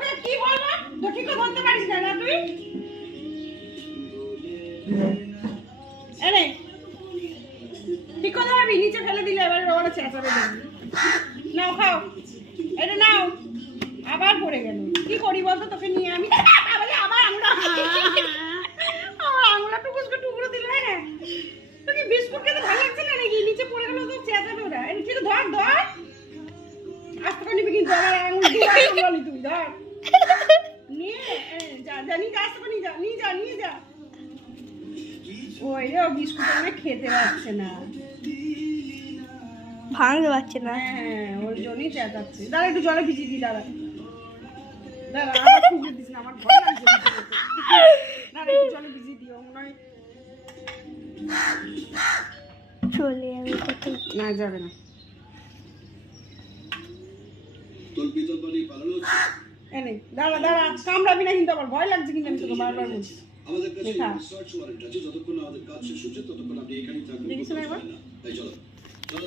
তোকে কি বলবো? তো ঠিক করে ধরতে পারিস না তুই? এনে ঠিক করে ধরবি, নিচে ফেলে দিলে এবার ওরা চেঁচাবে দেখবি। নাও খাও, এটা নাও। আবার পড়ে গেল, কি করি বলতো তোকে নিয়ে আমি? আবার আঙুলা টুকরো দিল। হ্যাঁ তোকে বিস্কুট খেতে ভালো লাগছে না নাকি? নিচে পড়ে গেল তো চেঁচাবে ওরা। এটা ঠিক ধর ধর, আস্তে করে নিবি কিন্তু আবার আঙুল দিয়ে বলি তুই ধর নিয়ে যা যা নিয়ে যা, আস্তে করে নিয়ে যা নিয়ে যা। ওই রে বিস্কুট অনেক খেতে পারছে না, ভাঙতে পারছে না। হ্যাঁ ওর জন্যই চেঁচাচ্ছে। দাঁড়া একটু জলে ভিজিয়ে দিই, দাঁড়া দাঁড়া আবার খুঁজে দিস না, আমার ভয় লাগছে। দাঁড়া একটু জলে ভিজিয়ে দিও, মনে হয় চলে যাবে কত। না যাবে না। এনে দাঁড়া দাঁড়া, কামড়াবি না কিন্তু, আমার ভয় লাগছে কিন্তু, আমি তোকে বারবার বলছি। আমাদের কাছে সার্চ ওয়ারেন্ট আছে, যতক্ষণ না আমাদের কাজ শেষ হচ্ছে ততক্ষণ আপনি এখানেই থাকবেন। দেখিস না এবার? চলো চলো।